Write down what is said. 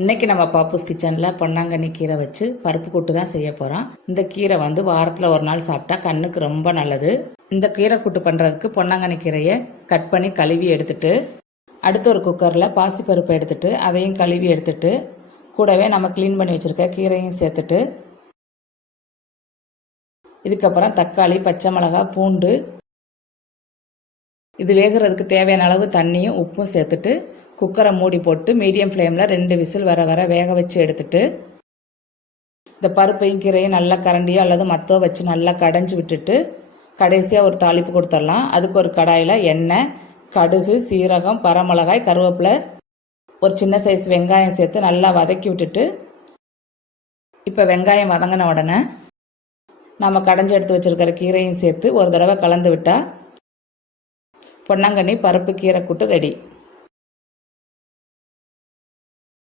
இன்னைக்கு நம்ம பாப்பூஸ் கிச்சனில் பொன்னாங்கண்ணி கீரை வச்சு பருப்பு கூட்டு தான் செய்ய போகிறோம் இந்த கீரை வந்து வாரத்தில் ஒரு நாள் சாப்பிட்டா கண்ணுக்கு ரொம்ப நல்லது. இந்த கீரை கூட்டு பண்ணுறதுக்கு பொன்னாங்கண்ணி கீரையை கட் பண்ணி கழுவி எடுத்துட்டு அடுத்து ஒரு குக்கரில் பாசிப்பருப்பை எடுத்துட்டு அதையும் கழுவி எடுத்துட்டு கூடவே நம்ம க்ளீன் பண்ணி வச்சுருக்க கீரையும் சேர்த்துட்டு இதுக்கப்புறம் தக்காளி பச்சை மிளகாய் பூண்டு இது வேகிறதுக்கு தேவையான அளவு தண்ணியும் உப்பும் சேர்த்துட்டு குக்கரை மூடி போட்டு மீடியம் ஃப்ளேமில் ரெண்டு விசில் வர வர வேக வச்சு எடுத்துட்டு இந்த பருப்பையும் கீரையும் நல்லா கரண்டியோ அல்லது மத்தோ வச்சு நல்லா கடைஞ்சி விட்டுட்டு கடைசியாக ஒரு தாளிப்பு கொடுத்துடலாம். அதுக்கு ஒரு கடாயில் எண்ணெய் கடுகு சீரகம் பரமிளகாய் கருவேப்பிலை ஒரு சின்ன சைஸ் வெங்காயம் சேர்த்து நல்லா வதக்கி விட்டுட்டு இப்போ வெங்காயம் வதங்கின உடனே நம்ம கடைஞ்சி எடுத்து வச்சுருக்கிற கீரையும் சேர்த்து ஒரு தடவை கலந்து விட்டால் பொன்னாங்கண்ணி பருப்பு கீரை கூட்டு ரெடி